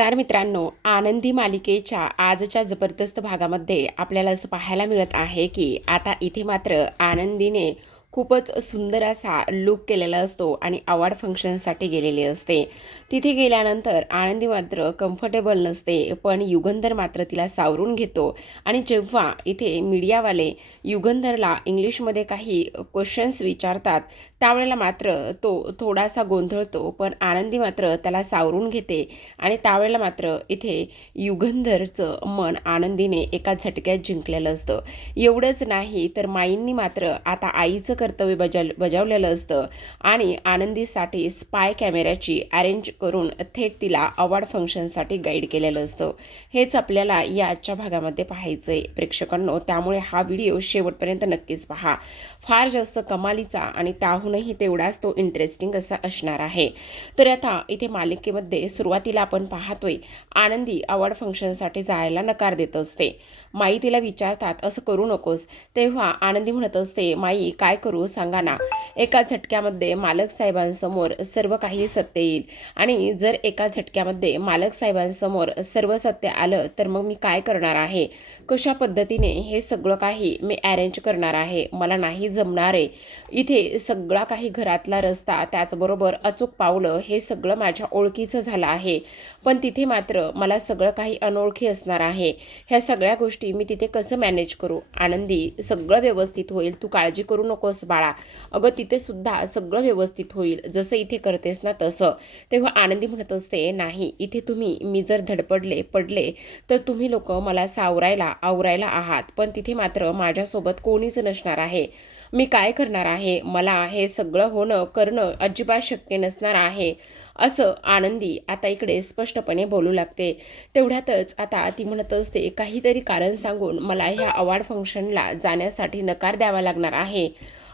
नमस्कार मित्रांनो, आनंदी मालिकेच्या आजच्या जबरदस्त भागामध्ये आपल्याला असं पाहायला मिळत आहे की आता इथे मात्र आनंदीने खूपच सुंदर असा लुक केलेला असतो आणि अवॉर्ड फंक्शनसाठी गेलेली असते. तिथे गेल्यानंतर आनंदी मात्र कम्फर्टेबल नसते, पण युगंधर मात्र तिला सावरून घेतो आणि जेव्हा इथे मीडियावाले युगंधरला इंग्लिशमध्ये काही क्वेश्चन्स विचारतात त्यावेळेला मात्र तो थोडासा गोंधळतो, पण आनंदी मात्र त्याला सावरून घेते आणि त्यावेळेला मात्र इथे युगंधरचं मन आनंदीने एका झटक्यात जिंकलेलं असतं. एवढंच नाही तर माईंनी मात्र आता आईचं कर्तव्य बजावलेलं असतं आणि आनंदीसाठी स्पाय कॅमेऱ्याची अरेंज करून थेट तिला अवॉर्ड फंक्शनसाठी गाईड केलेलं असतं. हेच आपल्याला या आजच्या भागामध्ये पाहायचं आहे प्रेक्षकांनो, त्यामुळे हा व्हिडिओ शेवटपर्यंत नक्कीच पहा. फार जास्त कमालीचा आणि त्याहूनही तेवढाच तो इंटरेस्टिंग असा असणार आहे. तर आता इथे मालिकेमध्ये सुरुवातीला आपण पाहतोय आनंदी अवॉर्ड फंक्शनसाठी जायला नकार देत असते. माई तिला विचारतात असं करू नकोस, तेव्हा आनंदी म्हणत असते माई काय करू सांगा ना. एका झटक्यामध्ये मालक साहेबांसमोर सर्व काही सत्य येईल आणि जर एका झटक्यामध्ये मालक साहेबांसमोर सर्व सत्य आलं तर मग मी काय करणार आहे, कशा पद्धतीने हे सगळं काही मी अरेंज करणार आहे, मला नाही जमणार आहे. इथे सगळा काही घरातला रस्ता त्याचबरोबर अचूक पावलं हे सगळं माझ्या ओळखीचं झालं आहे, पण तिथे मात्र मला सगळं काही अनोळखी असणार आहे. ह्या सगळ्या गोष्टी मी तिथे कसं मॅनेज करू. आनंदी सगळं व्यवस्थित होईल, तू काळजी करू नकोस बाळा. अगं तिथे सुद्धा सगळं व्यवस्थित होईल, जसं इथे करतेस ना तसं. तेव्हा आनंदी म्हणत असते नाही, इथे तुम्ही मी जर पडले तर तुम्ही लोक मला सावरायला आवरायला आहात, पण तिथे मात्र माझ्यासोबत कोणीच नसणार आहे. मी काय करणार आहे, मला हे सगळं करणं अजिबात शक्य नसणार आहे, असं आनंदी आता इकडे स्पष्टपणे बोलू लागते. तेवढ्यातच आता ती म्हणत असते काहीतरी कारण सांगून मला ह्या अवॉर्ड फंक्शनला जाण्यासाठी नकार द्यावा लागणार आहे.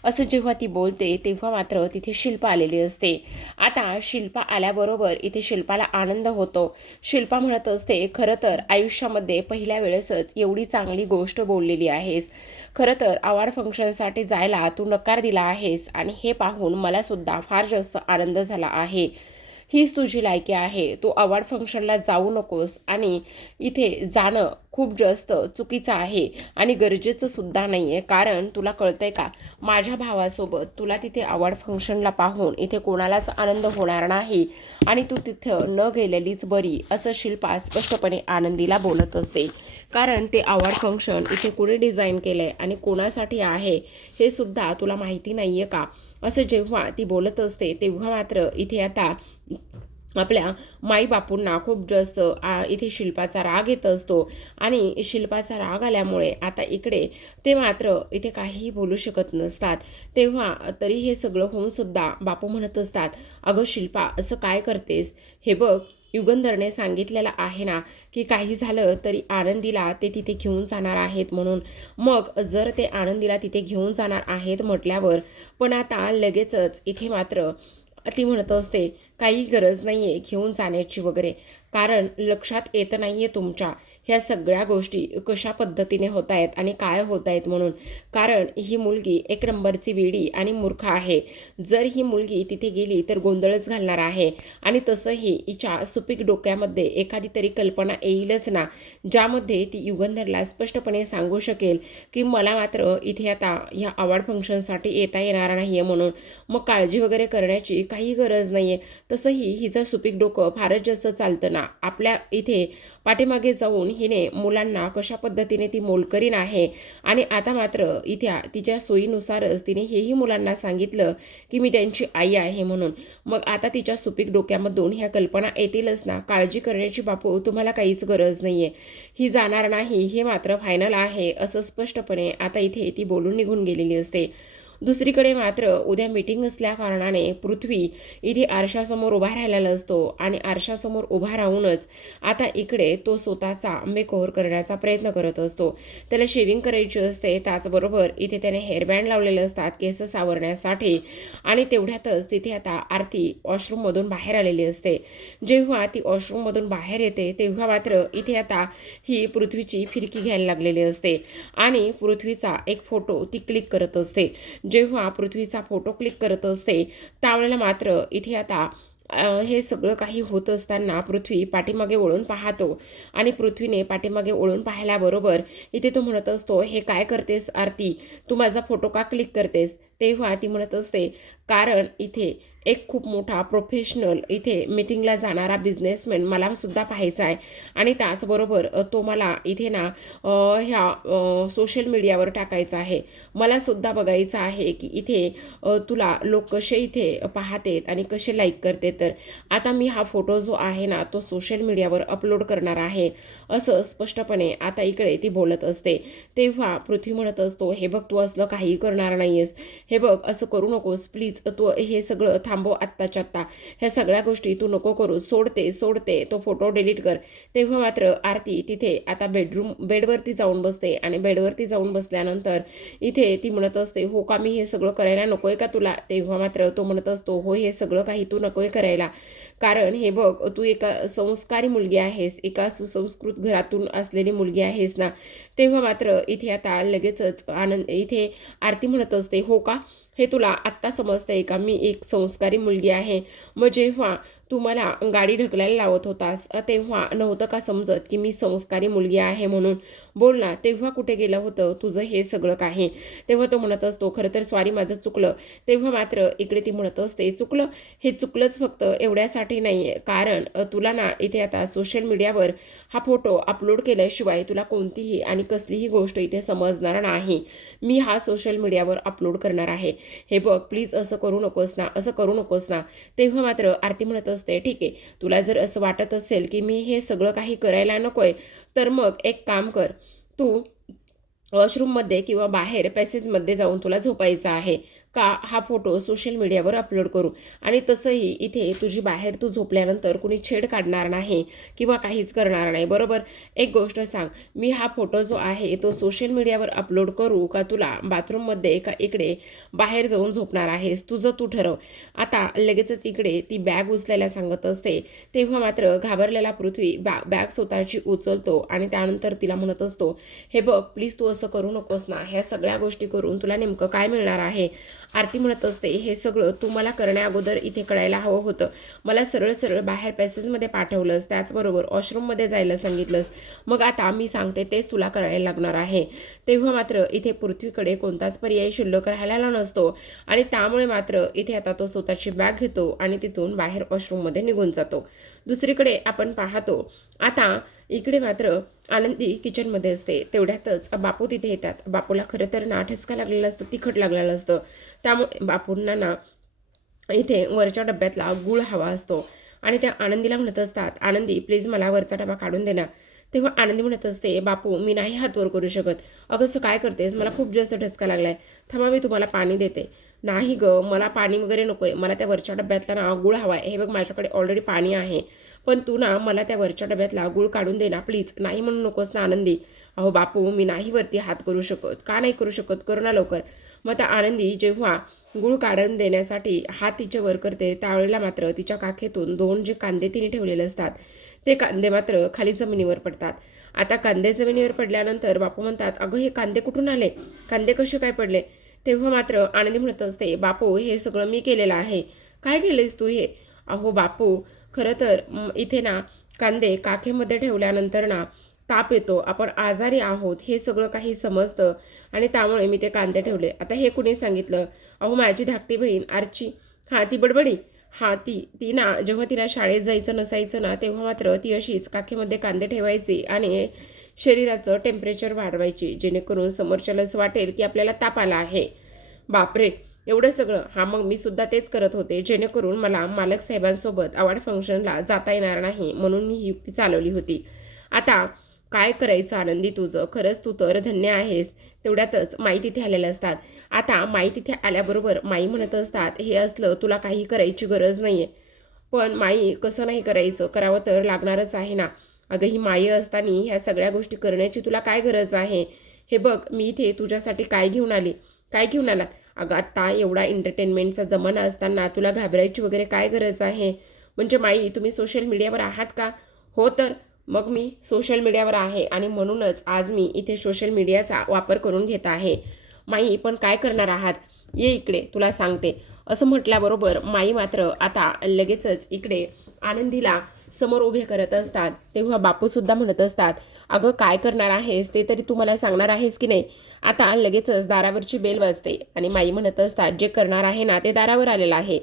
असं जेव्हा ती बोलते तेव्हा मात्र तिथे शिल्पा आलेली असते. आता शिल्पा आल्याबरोबर इथे शिल्पाला आनंद होतो. शिल्पा म्हणत असते खरं तर आयुष्यामध्ये पहिल्या वेळेसच एवढी चांगली गोष्ट बोललेली आहेस. खरं तर अवॉर्ड फंक्शनसाठी जायला तू नकार दिला आहेस आणि हे पाहून मला सुद्धा फार जास्त आनंद झाला आहे. हीच तुझी लायकी आहे, तू अवॉर्ड फंक्शनला जाऊ नकोस आणि इथे जाणं खूप जास्त चुकीचं आहे आणि गरजेचं सुद्धा नाही आहे. कारण तुला कळतंय का, माझ्या भावासोबत तुला तिथे अवॉर्ड फंक्शनला पाहून इथे कोणालाच आनंद होणार नाही आणि तू तिथं न गेलेलीच बरी, असं शिल्पा स्पष्टपणे आनंदीला बोलत असते. कारण ते अवॉर्ड फंक्शन इथे कोणी डिझाईन केलं आहे आणि कोणासाठी आहे हे सुद्धा तुला माहिती नाही आहे का, असं जेव्हा ती बोलत असते तेव्हा मात्र इथे आता आपल्या माईबापूंना खूप जास्त इथे शिल्पाचा राग येत असतो आणि शिल्पाचा राग आल्यामुळे आता इकडे ते मात्र इथे काहीही बोलू शकत नसतात. तेव्हा तरी हे सगळं होऊन सुद्धा बापू म्हणत असतात अगं शिल्पा असं काय करतेस, हे बघ युगंधरने सांगितलेलं आहे ना की काही झालं तरी आनंदीला ते तिथे घेऊन जाणार आहेत म्हणून. मग जर ते आनंदीला तिथे घेऊन जाणार आहेत म्हटल्यावर पण आता लगेचच इथे मात्र ती म्हणत असते काही गरज नाही आहे घेऊन जाण्याची वगैरे, कारण लक्षात येत नाही आहे तुमच्या ह्या सगळ्या गोष्टी कशा पद्धतीने होत आहेत आणि काय होत आहेत म्हणून. कारण ही मुलगी एक नंबरची वेडी आणि मूर्ख आहे. जर ही मुलगी तिथे गेली तर गोंधळच घालणार आहे आणि तसंही हिच्या सुपीक डोक्यामध्ये एखादी तरी कल्पना येईलच ना, ज्यामध्ये ती युगंधरला स्पष्टपणे सांगू शकेल की मला मात्र इथे आता ह्या अवॉर्ड फंक्शनसाठी येता येणार नाही आहे म्हणून, मग काळजी वगैरे करण्याची काही गरज नाही आहे. तसंही हिचं सुपीक डोकं फारच जास्त चालतं ना, आपल्या इथे पाठीमागे जाऊन हिने मुलांना कशा पद्धतीने ती मोलकरीन आहे आणि आता मात्र इथे तिच्या सोयीनुसारच तिने हेही मुलांना सांगितलं की मी त्यांची आई आहे म्हणून. मग आता तिच्या सुपीक डोक्यामधून ह्या कल्पना येतीलच ना. काळजी करण्याची बापू तुम्हाला काहीच गरज नाही आहे, ही जाणार नाही हे मात्र फायनल आहे, असं स्पष्टपणे आता इथे ती बोलून निघून गेलेली असते. दुसरीकडे मात्र उद्या मीटिंग असल्या कारणाने पृथ्वी इथे आरशासमोर उभा राहिलेला असतो आणि आरशासमोर उभा राहूनच आता इकडे तो स्वतःचा मेकओव्हर करण्याचा प्रयत्न करत असतो. त्याला शेविंग करायची असते, त्याचबरोबर इथे त्याने हेअरबँड लावलेले असतात केस सावरण्यासाठी आणि तेवढ्यातच तिथे आता आरती वॉशरूममधून बाहेर आलेली असते. जेव्हा ती वॉशरूममधून बाहेर येते तेव्हा मात्र इथे आता ही पृथ्वीची फिरकी घ्यायला लागलेली असते आणि पृथ्वीचा एक फोटो ती क्लिक करत असते. जेव्हा पृथ्वीचा फोटो क्लिक करत असते त्यावेळेला मात्र इथे आता हे सगळं काही होत असताना पृथ्वी पाठीमागे वळून पाहतो आणि पृथ्वीने पाठीमागे वळून पाहिल्याबरोबर इथे तो म्हणत असतो, हे काय करतेस आरती, तू माझा फोटो का क्लिक करतेस? तेव्हा ती म्हणत असते, कारण इथे एक खूप मोठा प्रोफेशनल इथे मीटिंगला जाणारा बिझनेसमॅन मला सुद्धा पाहायचा आहे आणि त्याचबरोबर तो मला इथे ना ह्या सोशल मीडियावर टाकायचा आहे. मला सुद्धा बघायचं आहे की इथे तुला लोक कसे इथे पाहतेत आणि कसे लाईक करते. तर आता मी हा फोटो जो आहे ना तो सोशल मीडियावर अपलोड करणार आहे, असं स्पष्टपणे आता इकडे ती बोलत असते. तेव्हा पृथ्वी म्हणत असतो, हे बघ तू असलं काही करणार नाहीयेस, हे बघ असं करू नकोस प्लीज, तू हे सगळं थांबव आत्ताच्या आत्ता, ह्या सगळ्या गोष्टी तू नको करू, सोडते तो फोटो डिलीट कर. तेव्हा मात्र आरती तिथे आता बेडवरती जाऊन बसते आणि बेडवरती जाऊन बसल्यानंतर इथे ती म्हणत असते, हो का मी हे सगळं करायला नकोय का तुला? तेव्हा मात्र तो म्हणत असतो, हो हे सगळं काही तू नकोय करायला, कारण हे बघ तू एका संस्कारी मुलगी आहेस, एका सुसंस्कृत घरातून असलेली मुलगी आहेस ना. तेव्हा मात्र इथे आता लगेचच इथे आरती म्हणत असते, हो का हे तुला आत्ता समजतंय का मी एक संस्कारी मुलगी आहे? मग जेव्हा तू मला गाडी ढकलायला लावत होतास तेव्हा नव्हतं का समजत की मी संस्कारी मुलगी आहे म्हणून? बोल ना, तेव्हा कुठे गेलं होतं तुझं हे सगळं काही? तेव्हा तो म्हणत असतो, खरं तर सॉरी माझं चुकलं. तेव्हा मात्र इकडे ती म्हणत असते, चुकलं? हे चुकलंच फक्त एवढ्यासाठी नाही आहे, कारण तुला ना इथे आता सोशल मीडियावर हा फोटो अपलोड केल्याशिवाय तुला कोणतीही आणि कसलीही गोष्ट इथे समजणार नाही. मी हा सोशल मीडियावर अपलोड करणार आहे. हे बघ प्लीज असं करू नकोस ना, असं करू नकोस ना. तेव्हा मात्र आरती म्हणत असते, ठीक आहे, तुला जर असं वाटत असेल की मी हे सगळं काही करायला नकोय, तर मग एक काम कर, तू वॉशरूममध्ये किंवा बाहेर पॅसेजमध्ये जाऊन तुला झोपायचं आहे का हा फोटो सोशल मीडियावर अपलोड करू? आणि तसंही इथे तुझी बाहेर तू झोपल्यानंतर कुणी छेड काढणार नाही किंवा काहीच करणार नाही, बरोबर? एक गोष्ट सांग, मी हा फोटो जो आहे तो सोशल मीडियावर अपलोड करू का तुला बाथरूममध्ये का इकडे बाहेर जाऊन झोपणार आहेस? तुझं तू ठरव. आता लगेचच इकडे ती बॅग उचलायला सांगत असते. तेव्हा मात्र घाबरलेला पृथ्वी बॅग स्वतःची उचलतो आणि त्यानंतर तिला म्हणत असतो, हे बघ प्लीज तू असं करू नकोस ना, ह्या सगळ्या गोष्टी करून तुला नेमकं काय मिळणार आहे? आरती म्हणत असते, हे सगळं तू मला करण्या अगोदर इथे कळायला हवं होतं. मला सरळ सरळ बाहेर पॅसेजमध्ये पाठवलंस, त्याचबरोबर वॉशरूममध्ये जायला सांगितलंस, मग आता मी सांगते तेच तुला करायला लागणार आहे. तेव्हा मात्र इथे पृथ्वीकडे कोणताच पर्याय शिल्लक राहिलेला नसतो आणि त्यामुळे मात्र इथे आता तो स्वतःची बॅग घेतो आणि तिथून बाहेर वॉशरूममध्ये निघून जातो. दुसरीकडे आपण पाहतो आता इकडे मात्र आनंदी किचनमध्ये असते. तेवढ्यातच बापू तिथे येतात. बापूला खरं तर ना ठसका लागलेला असतो, तिखट लागलेलं असतं. त्यामुळे बापूंना ना इथे वरच्या डब्यातला गूळ हवा असतो आणि त्या आनंदीला म्हणत असतात, आनंदी प्लीज मला वरचा डबा काढून दे ना. तेव्हा आनंदी म्हणत असते, बापू मी नाही हात वर करू शकत. अगं असं काय करतेस, मला खूप जास्त ठसका लागलाय, थांबा मी तुम्हाला पाणी देते. नाही ग, मला पाणी वगैरे नकोय, मला त्या वरच्या डब्यातला ना गूळ हवा आहे. हे बघ माझ्याकडे ऑलरेडी पाणी आहे, पण तू ना मला त्या वरच्या डब्यातला गूळ काढून दे ना प्लीज. नाही म्हणू नकोस ना आनंदी. अहो बापू मी नाही वरती हात करू शकत. का नाही करू शकत, करू ना लवकर. मग त्या आनंदी जेव्हा गूळ काढून देण्यासाठी हात तिच्या वर करते त्यावेळेला मात्र तिच्या काखेतून 2 जे कांदे तिने ठेवलेले असतात ते कांदे मात्र खाली जमिनीवर पडतात. आता कांदे जमिनीवर पडल्यानंतर बापू म्हणतात, अगं हे कांदे कुठून आले, कांदे कसे काय पडले? तेव्हा मात्र आनंदी म्हणत असते, बापू हे सगळं मी केलेलं आहे. काय केलेस तू हे? अहो बापू खरं तर इथे ना कांदे काखेमध्ये ठेवल्यानंतर ना ताप येतो, आपण आजारी आहोत हे सगळं काही समजतं आणि त्यामुळे मी ते कांदे ठेवले. आता हे कुणी सांगितलं? अहो माझी धाकटी बहीण आर्ची, हां ती बडबडी, हां ती ती ना जेव्हा तिला शाळेत जायचं नसायचं ना तेव्हा मात्र ती अशीच काखेमध्ये कांदे ठेवायची आणि शरीराचं टेम्परेचर वाढवायची, जेणेकरून समोरच्याला असं वाटेल की आपल्याला ताप आला आहे. बापरे, एवढं सगळं? हां मग मी सुद्धा तेच करत होते, जेणेकरून मला मालक साहेबांसोबत अवॉर्ड फंक्शनला जाता येणार नाही म्हणून मी ही युक्ती चालवली होती. आता काय करायचं आनंदी तुझं, खरंच तू तर धन्य आहेस. तेवढ्यातच माई तिथे आलेल्या असतात. आता माई तिथे आल्याबरोबर माई म्हणत असतात, हे असलं तुला काही करायची गरज नाही आहे. पण माई कसं नाही करायचं, करावं तर लागणारच आहे ना. अगं ही माई असताना ह्या सगळ्या गोष्टी करण्याची तुला काय गरज आहे? हे बघ मी इथे तुझ्यासाठी काय घेऊन आली, काय घेऊन आलात? अगं आत्ता एवढा एंटरटेनमेंटचा जमाना असताना तुला घाबरायची वगैरे काय गरज आहे? म्हणजे माई तुम्ही सोशल मीडियावर आहात का? हो तर मग मी सोशल मीडियावर आहे आणि म्हणूनच आज मी इथे सोशल मीडियाचा वापर करून घेत आहे. माई पण काय करणार आहात? ये इकडे तुला सांगते. असं म्हटल्याबरोबर माई मात्र आता लगेचच इकडे आनंदीला समोर उभे करत असतात. तेव्हा बापूसुद्धा म्हणत असतात, अगं काय करणार आहेस ते तरी तू मला सांगणार आहेस की नाही. आता लगेचच दारावरची बेल वाजते आणि माई म्हणत असतात, जे करणार आहे ना ते दारावर आलेलं आहे.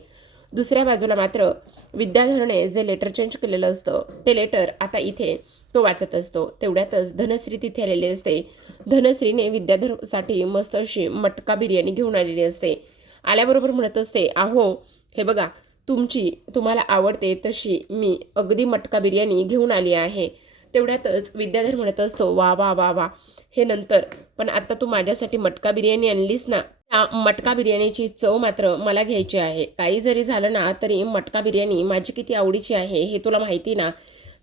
दुसऱ्या बाजूला मात्र विद्याधरने जे लेटर चेंज केलेलं असतं ते लेटर आता इथे तो वाचत असतो. तेवढ्यातच धनश्री तिथे आलेली असते. धनश्रीने विद्याधरसाठी मस्त अशी मटका बिर्याणी घेऊन आलेली असते. आल्याबरोबर म्हणत असते, अहो हे बघा, तुम्हाला आवडते तशी मी अगदी मटका बिर्याणी घेऊन आली आहे. तेवढ्यातच विद्याधर म्हणत असतो, वा वा वा वा, हे नंतर, पण आता तू माझ्यासाठी मटका बिर्याणी आणलीस ना, त्या मटका बिर्याणीची चव मात्र मला घ्यायची आहे. काही जरी झालं ना तरी मटका बिर्याणी माझी किती आवडीची आहे हे तुला माहिती ना.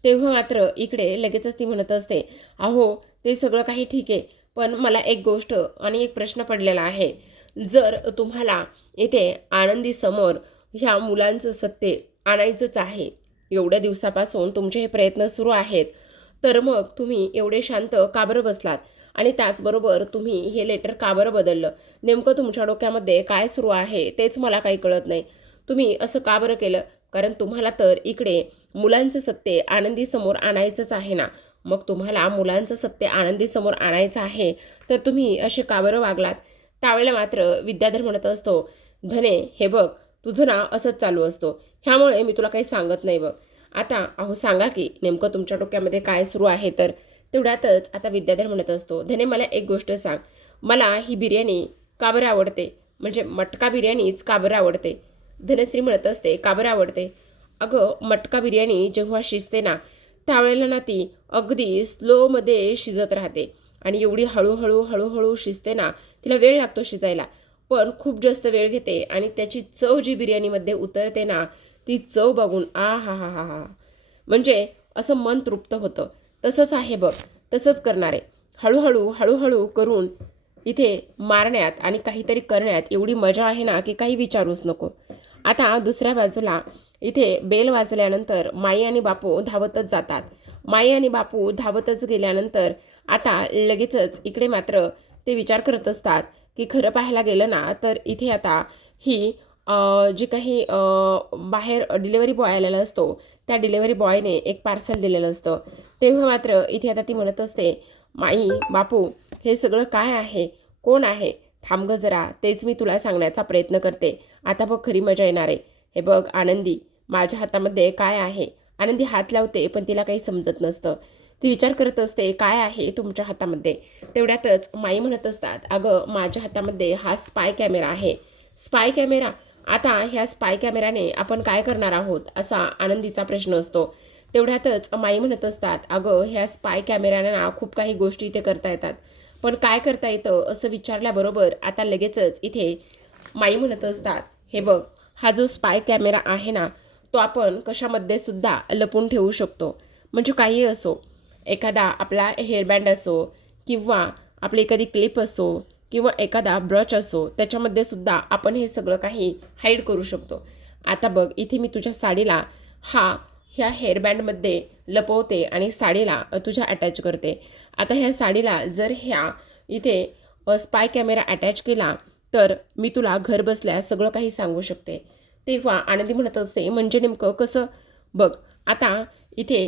तेव्हा मात्र इकडे लगेचच ती म्हणत असते, अहो ते सगळं काही ठीक आहे, पण मला एक गोष्ट आणि एक प्रश्न पडलेला आहे. जर तुम्हाला इथे आनंदी समोर ह्या मुलांचं सत्य आणायचंच आहे, एवढ्या दिवसापासून तुमचे हे प्रयत्न सुरू आहेत, तर मग तुम्ही एवढे शांत का बरं बसलात आणि त्याचबरोबर तुम्ही हे लेटर का बरं बदललं? नेमकं तुमच्या डोक्यामध्ये काय सुरू आहे तेच मला काही कळत नाही. तुम्ही असं का बरं केलं? कारण तुम्हाला तर इकडे मुलांचं सत्य आनंदीसमोर आणायचंच आहे ना. मग तुम्हाला मुलांचं सत्य आनंदीसमोर आणायचं आहे तर तुम्ही असे का बरं वागलात? त्यावेळेला मात्र विद्याधर म्हणत असतो, धने हे बघ, तुझं ना असंच चालू असतो, ह्यामुळे मी तुला काही सांगत नाही बघ. आता अहो सांगा की नेमकं तुमच्या डोक्यामध्ये काय सुरू आहे तर. तेवढ्यातच आता विद्याधर म्हणत असतो, धने मला एक गोष्ट सांग, मला ही बिर्याणी का बरं आवडते, म्हणजे मटका बिर्याणीच का बरं आवडते? धनश्री म्हणत असते, का बरं आवडते? अगं मटका बिर्याणी जेव्हा शिजते ना त्यावेळेला ना ती अगदी स्लोमध्ये शिजत राहते आणि एवढी हळूहळू हळूहळू शिजते ना, तिला वेळ लागतो शिजायला, पण खूप जास्त वेळ घेते आणि त्याची चव जी बिर्याणीमध्ये उतरते ना, ती चव बघून आ हा हा हा हा, म्हणजे असं मन तृप्त होतं. तसंच आहे बघ, तसंच करणार आहे. हळूहळू हळूहळू करून इथे मारण्यात आणि काहीतरी करण्यात एवढी मजा आहे ना की काही विचारूच नको. आता दुसऱ्या बाजूला इथे बेल वाजल्यानंतर माई आणि बापू धावतच जातात. माई आणि बापू धावतच गेल्यानंतर आता लगेचच इकडे मात्र ते विचार करत असतात की खरं पाहायला गेलं ना तर इथे आता ही जी काही बाहेर डिलेवरी बॉय आलेला असतो त्या डिलेवरी बॉयने एक पार्सल दिलेलं असतं. तेव्हा मात्र इथे आता ती म्हणत असते, माई बापू हे सगळं काय आहे, कोण आहे? थांब गं जरा, तेच मी तुला सांगण्याचा प्रयत्न करते. आता बघ खरी मजा येणार आहे. हे बघ आनंदी, माझ्या हातामध्ये काय आहे? आनंदी हात लावते पण तिला काही समजत नसतं. ती विचार करत असते, काय आहे तुमच्या हातामध्ये? तेवढ्यातच माई म्हणत असतात, अगं माझ्या हातामध्ये हा स्पाय कॅमेरा आहे. Spy camera? आता ह्या स्पाय कॅमेऱ्याने आपण काय करणार आहोत असा आनंदीचा प्रश्न असतो. तेवढ्यातच माई म्हणत असतात, अगं ह्या स्पाय कॅमेऱ्याने ना खूप काही गोष्टी इथे करता येतात, पण काय करता येतं असं विचारल्याबरोबर आता लगेचच इथे माई म्हणत असतात, हे बघ, हा जो स्पाय कॅमेरा आहे ना तो आपण कशामध्ये सुद्धा लपून ठेवू शकतो. म्हणजे काही असो, एखादा आपला हेअरबँड असो किंवा आपली एखादी क्लिप असो किंवा एखादा ब्रश असो, त्याच्यामध्ये सुद्धा आपण हे सगळं काही हाईड करू शकतो. आता बघ इथे मी तुझ्या साडीला ह्या हेअरबँडमध्ये लपवते आणि साडीला तुझ्या अटॅच करते. आता ह्या साडीला जर इथे स्पाय कॅमेरा अटॅच केला तर मी तुला घर बसल्या सगळं काही सांगू शकते. तेव्हा आनंदी म्हणत असते, म्हणजे नेमकं कसं? बघ आता इथे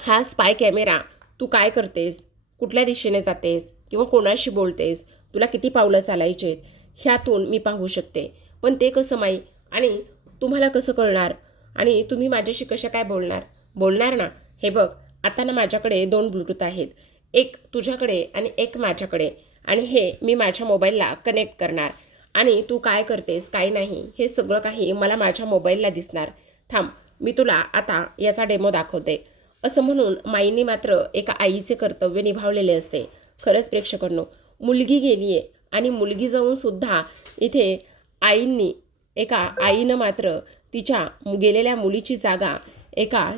हा स्पाय कॅमेरा तू काय करतेस, कुठल्या दिशेने जातेस किंवा कोणाशी बोलतेस, तुला किती पावलं चालायचे ह्यातून मी पाहू शकते. पण ते कसं माई, आणि तुम्हाला कसं कळणार, आणि तुम्ही माझ्याशी कशा काय बोलणार ना? हे बघ आता ना माझ्याकडे 2 ब्लूटूथ आहेत, एक तुझ्याकडे आणि एक माझ्याकडे, आणि हे मी माझ्या मोबाईलला कनेक्ट करणार आणि तू काय करतेस काय नाही हे सगळं काही मला माझ्या मोबाईलला दिसणार. थांब, मी तुला आता याचा डेमो दाखवते. असं म्हणून माईने मात्र एका आईचे कर्तव्य निभावलेले असते. खरंच प्रेक्षकांनो, मुलगी गेली आहे आणि मुलगी जाऊन सुद्धा इथे एका आईनं मात्र तिच्या गेलेल्या मुलीची जागा एका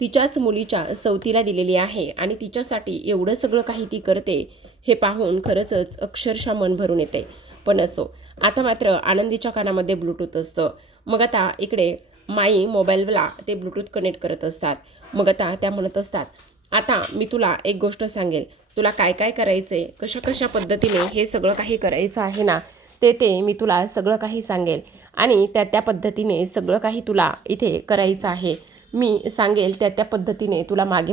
तिच्याच मुलीच्या सवतीला दिलेली आहे आणि तिच्यासाठी एवढं सगळं काही ती करते हे पाहून खरंच अक्षरशः मन भरून येते. पण असो, आता मात्र आनंदीच्या कानामध्ये ब्लूटूथ असतं. मग आता इकडे माई मोबाईलला ते ब्लूटूथ कनेक्ट करत असतात. मग आता त्या म्हणत असतात, आता मी तुला एक गोष्ट सांगेल, तुला काय काय करायचं आहे, कशा कशा पद्धतीने हे सगळं काही करायचं आहे ना ते मी तुला सगळं काही सांगेल आणि त्या पद्धतीने सगळं काही तुला इथे करायचं आहे. मी सांगेल त्या पद्धतीने तुला मागे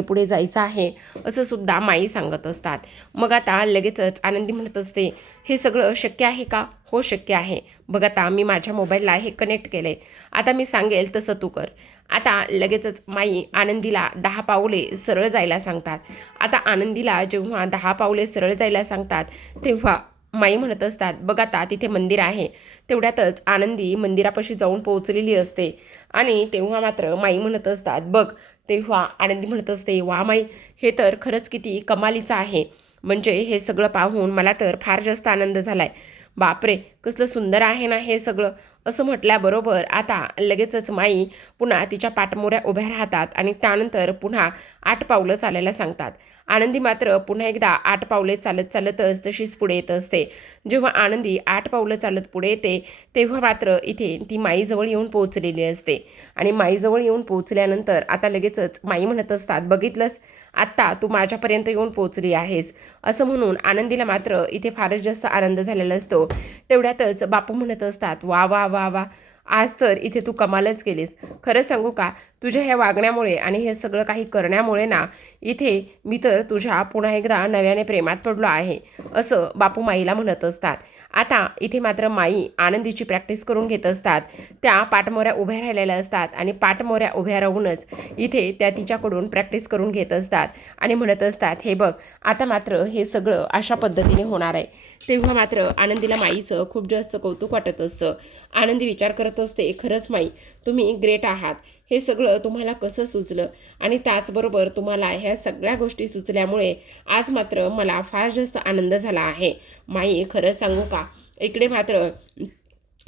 पुढे जायचं आहे असं सुद्धा माई सांगत असतात. मग आता लगेचच आनंदी म्हणत असते, हे सगळं शक्य आहे का? हो शक्य आहे. बघ आता मी माझ्या मोबाईलला हे कनेक्ट केले, आता मी सांगेल तसं तू कर. आता लगेचच माई आनंदीला 10 पावले सरळ जायला सांगतात. आता आनंदीला जेव्हा 10 पावले सरळ जायला सांगतात तेव्हा माई म्हणत असतात, बघ आता तिथे मंदिर आहे. तेवढ्यातच आनंदी मंदिरापाशी जाऊन पोहोचलेली असते आणि तेव्हा मात्र माई म्हणत असतात, बघ. तेव्हा आनंदी म्हणत असते, वा माई, हे तर खरंच किती कमालीचं आहे. म्हणजे हे सगळं पाहून मला तर फार जास्त आनंद झालाय. बापरे, कसलं सुंदर आहे ना हे सगळं. असं म्हटल्याबरोबर आता लगेचच माई पुन्हा तिच्या पाठमोऱ्या उभ्या राहतात आणि त्यानंतर पुन्हा 8 पावलं चालायला सांगतात. आनंदी मात्र पुन्हा एकदा 8 पावले चालतच तशीच पुढे येत असते. जेव्हा आनंदी 8 पावलं चालत पुढे येते तेव्हा मात्र इथे ती माईजवळ येऊन पोहोचलेली असते आणि माईजवळ येऊन पोहोचल्यानंतर आता लगेचच माई म्हणत असतात, बघितलंस, आत्ता तू माझ्यापर्यंत येऊन पोहोचली आहेस. असं म्हणून आनंदीला मात्र इथे फारच जास्त आनंद झालेला असतो. तेवढ्यातच बापू म्हणत असतात, वा वा वा वा, आज तर इथे तू कमालच केलीस. खरं सांगू का, तुझ्या ह्या वागण्यामुळे आणि हे सगळं काही करण्यामुळे ना इथे मी तर तुझ्या पुन्हा एकदा नव्याने प्रेमात पडलो आहे, असं बापू माईला म्हणत असतात. आता इथे मात्र माई आनंदीची प्रॅक्टिस करून घेत असतात. त्या पाठमोऱ्या उभ्या राहिलेल्या असतात आणि पाठमोऱ्या उभ्या राहूनच इथे त्या तिच्याकडून प्रॅक्टिस करून घेत असतात आणि म्हणत असतात, हे बघ, आता मात्र हे सगळं अशा पद्धतीने होणार आहे. तेव्हा मात्र आनंदीला माईचं खूप जास्त कौतुक वाटत असतं. आनंदी विचार करत असते, खरंच माई, तुम्ही ग्रेट आहात. हे सगळं तुम्हाला कसं सुचलं आणि त्याचबरोबर तुम्हाला ह्या सगळ्या गोष्टी सुचल्यामुळे आज मात्र मला फार जास्त आनंद झाला आहे. माई, खरं सांगू का, इकडे मात्र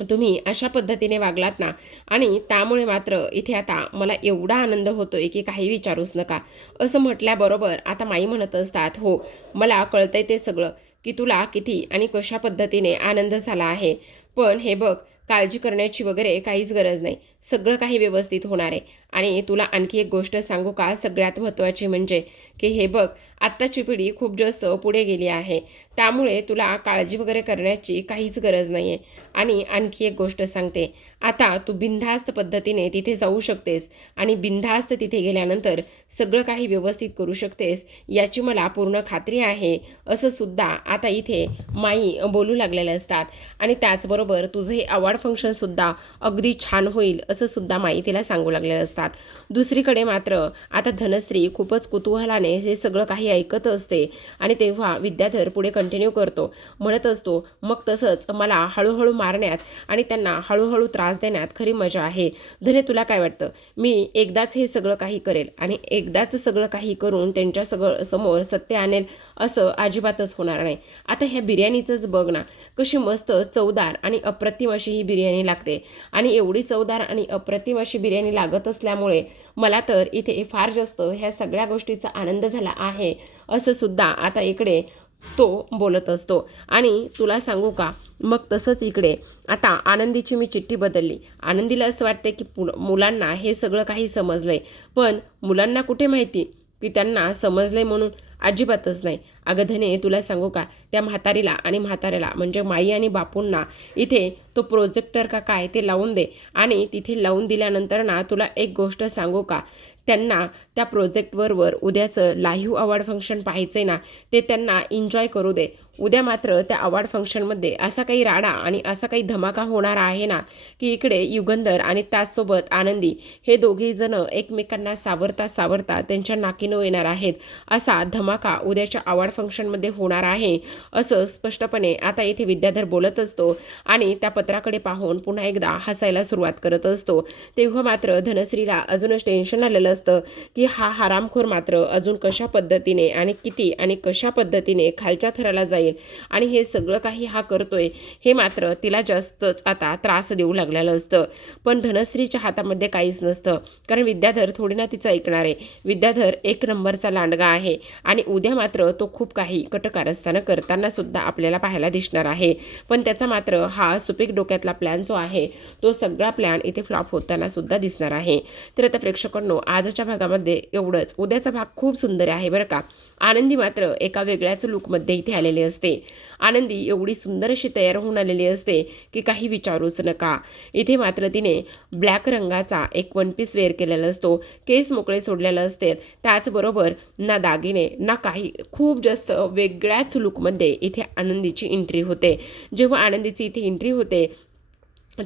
तुम्ही अशा पद्धतीने वागलात ना आणि त्यामुळे मात्र इथे आता मला एवढा आनंद होतोय की काही विचारूच नका. असं म्हटल्याबरोबर आता माई म्हणत असतात, हो, मला कळतंय ते सगळं की तुला किती आणि कशा पद्धतीने आनंद झाला आहे. पण हे बघ, काळजी करण्याची वगैरे काहीच गरज नाही. सगळं काही व्यवस्थित होणार आहे. आणि तुला आणखी एक गोष्ट सांगू का, सगळ्यात महत्त्वाची म्हणजे की हे बघ, आत्ताची पिढी खूप जास्त पुढे गेली आहे. त्यामुळे तुला काळजी वगैरे करण्याची काहीच गरज नाही आहे. आणि आणखी एक गोष्ट सांगते, आता तू बिनधास्त पद्धतीने तिथे जाऊ शकतेस आणि बिनधास्त तिथे गेल्यानंतर सगळं काही व्यवस्थित करू शकतेस, याची मला पूर्ण खात्री आहे. असं सुद्धा आता इथे माई बोलू लागलेले असतात. आणि त्याचबरोबर तुझं हे अवॉर्ड फंक्शनसुद्धा अगदी छान होईल असं सुद्धा माई तिला सांगू लागलेले असतात. दुसरीकडे मात्र आता धनश्री खूपच कुतूहलाने हे सगळं काही ऐकत असते आणि तेव्हा विद्याधर पुढे कंटिन्यू करतो, म्हणत असतो, मग तसंच मला हळूहळू मारण्यात आणि त्यांना हळूहळू त्रास देण्यात खरी मजा आहे. धने, तुला काय वाटतं? मी एकदाच हे सगळं काही करेल आणि एकदाच सगळं काही करून त्यांच्या समोर सत्य आणेल असं अजिबातच होणार नाही. आता ह्या बिर्याणीचंच बघ ना, कशी मस्त चवदार आणि अप्रतिम अशी ही बिर्याणी लागते आणि एवढी चवदार आणि अप्रतिम अशी बिर्याणी लागत असल्यामुळे मला तर इथे फार जास्त ह्या सगळ्या गोष्टीचा आनंद झाला आहे असं सुद्धा आता इकडे तो बोलत असतो. आणि तुला सांगू का, मग तसंच इकडे आता आनंदीची मी चिठ्ठी बदलली. आनंदीला असं वाटते की मुलांना हे सगळं काही समजलंय, पण मुलांना कुठे माहिती की त्यांना समजलंय म्हणून? अजिबातच नाही. अगं धने, तुला सांगू का, त्या म्हातारीला आणि म्हाताऱ्याला म्हणजे माई आणि बापूंना इथे तो प्रोजेक्टर का काय ते लावून दे आणि तिथे लावून दिल्यानंतर ना तुला एक गोष्ट सांगू का, त्यांना त्या प्रोजेक्टवर उद्याचं लाईव्ह अवॉर्ड फंक्शन पाहायचंय ना, ते त्यांना एन्जॉय करू दे. उद्या मात्र त्या अवॉर्ड फंक्शनमध्ये असा काही राडा आणि असा काही धमाका होणार आहे ना की इकडे युगंधर आणि त्याचसोबत आनंदी हे दोघे जण एकमेकांना सावरता त्यांच्या नाकीनं येणार आहेत. असा धमाका उद्याच्या अवॉर्ड फंक्शनमध्ये होणार आहे असं स्पष्टपणे आता इथे विद्याधर बोलत असतो आणि त्या पत्राकडे पाहून पुन्हा एकदा हसायला सुरुवात करत असतो. तेव्हा मात्र धनश्रीला अजूनच टेन्शन आलेलं असतं की हा हरामखोर मात्र अजून कशा पद्धतीने आणि किती आणि कशा पद्धतीने खालच्या थराला जाईल आणि हे सगळं काही हा करतोय हे मात्र तिला जास्तच आता त्रास देऊ लागलेलं असतं. पण धनश्रीच्या हातामध्ये काहीच नसतं, कारण विद्याधर थोडी ना तिचं ऐकणार आहे. विद्याधर एक नंबरचा लांडगा आहे आणि उद्या मात्र तो खूप काही कटकारस्थानं करताना सुद्धा आपल्याला पाहायला दिसणार आहे. पण त्याचा मात्र हा सुपीक डोक्यातला प्लॅन जो आहे तो सगळा प्लॅन इथे फ्लॉप होताना सुद्धा दिसणार आहे. तर आता प्रेक्षकांनो, आजच्या भागामध्ये एवढंच. उद्याचा भाग खूप सुंदर आहे बरं का. आनंदी मात्र एका वेगळ्याच लुकमध्ये इथे आलेली असते. आनंदी एवढी सुंदर अशी तयार होऊन आलेली असते की काही विचारूच नका. इथे मात्र तिने ब्लॅक रंगाचा एक वन पीस वेअर केलेला असतो, केस मोकळे सोडलेले असते, त्याचबरोबर ना दागिने ना काही, खूप जास्त वेगळ्याच लुकमध्ये इथे आनंदीची एंट्री होते. जेव्हा आनंदीची इथे एंट्री होते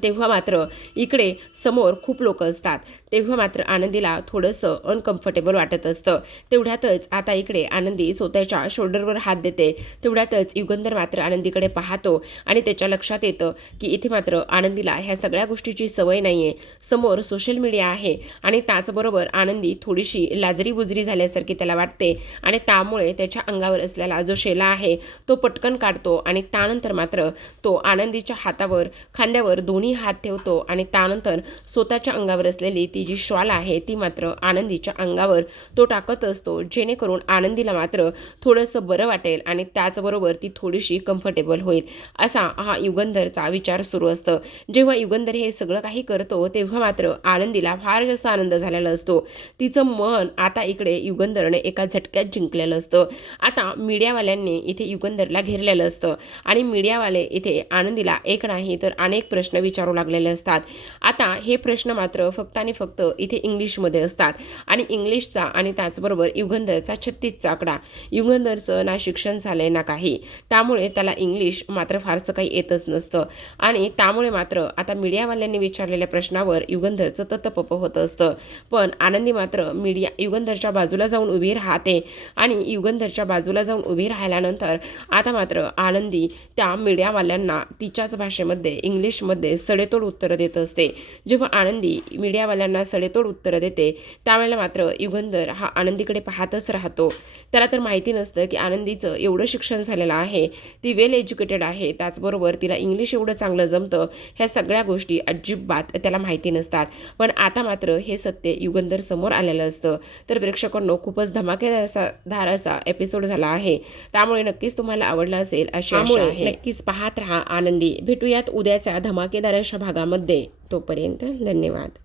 तेव्हा मात्र इकडे समोर खूप लोक असतात. तेव्हा मात्र आनंदीला थोडंसं अनकम्फर्टेबल वाटत असतं. तेवढ्यातच आता इकडे आनंदी स्वतःच्या शोल्डरवर हात देते. तेवढ्यातच युगंधर मात्र आनंदीकडे पाहतो आणि त्याच्या लक्षात येतं की इथे मात्र आनंदीला ह्या सगळ्या गोष्टीची सवय नाही आहे. समोर सोशल मीडिया आहे आणि त्याचबरोबर आनंदी थोडीशी लाजरी बुजरी झाल्यासारखी त्याला वाटते आणि त्यामुळे त्याच्या अंगावर असलेला जो शेला आहे तो पटकन काढतो आणि त्यानंतर मात्र तो आनंदीच्या हातावर खांद्यावर दोन्ही हात ठेवतो आणि त्यानंतर स्वतःच्या अंगावर असलेली ती जी शॉल आहे ती मात्र आनंदीच्या अंगावर तो टाकत असतो, जेणेकरून आनंदीला मात्र थोडंसं बरं वाटेल आणि त्याचबरोबर ती थोडीशी कम्फर्टेबल होईल, असा हा युगंधरचा विचार सुरू असतं. जेव्हा युगंधर हे सगळं काही करतो तेव्हा मात्र आनंदीला फार जास्त आनंद झालेला असतो. तिचं मन आता इकडे युगंधरने एका झटक्यात जिंकलेलं असतं. आता मीडियावाल्यांनी इथे युगंधरला घेरलेलं असतं आणि मीडियावाले इथे आनंदीला एक नाही तर अनेक प्रश्न विचारू लागलेले असतात. आता हे प्रश्न मात्र फक्त आणि फक्त इथे इंग्लिशमध्ये असतात आणि इंग्लिशचा आणि त्याचबरोबर युगंधरचा 36चा आकडा. युगंधरचं ना शिक्षण झालंय ना काही, त्यामुळे त्याला इंग्लिश मात्र फारसं काही येतच नसतं आणि त्यामुळे मात्र आता मीडियावाल्यांनी विचारलेल्या प्रश्नावर युगंधरचं ततपप होत असतं. पण आनंदी मात्र युगंधरच्या बाजूला जाऊन उभी राहते आणि युगंधरच्या बाजूला जाऊन उभी राहिल्यानंतर आता मात्र आनंदी त्या मीडियावाल्यांना तिच्याच भाषेमध्ये इंग्लिशमध्ये सडेतोड उत्तरं देत असते. जेव्हा आनंदी मीडियावाल्यांना सडेतोड उत्तरं देते त्यावेळेला मात्र युगंधर हा आनंदीकडे पाहतच राहतो. त्याला तर माहिती नसतं की आनंदीचं एवढं शिक्षण झालेलं आहे, ती वेल एज्युकेटेड आहे, त्याचबरोबर तिला इंग्लिश एवढं चांगलं जमतं, ह्या सगळ्या गोष्टी अजिबात त्याला माहिती नसतात. पण आता मात्र हे सत्य युगंधर समोर आलेलं असतं. तर प्रेक्षकांनो, खूपच धमाकेदार असा एपिसोड झाला आहे, त्यामुळे नक्कीच तुम्हाला आवडला असेल अशी आशा आहे. नक्कीच पाहत राहा आनंदी. भेटूयात उद्याच्या धमाकेदार अशा भागामध्ये. तोपर्यंत धन्यवाद.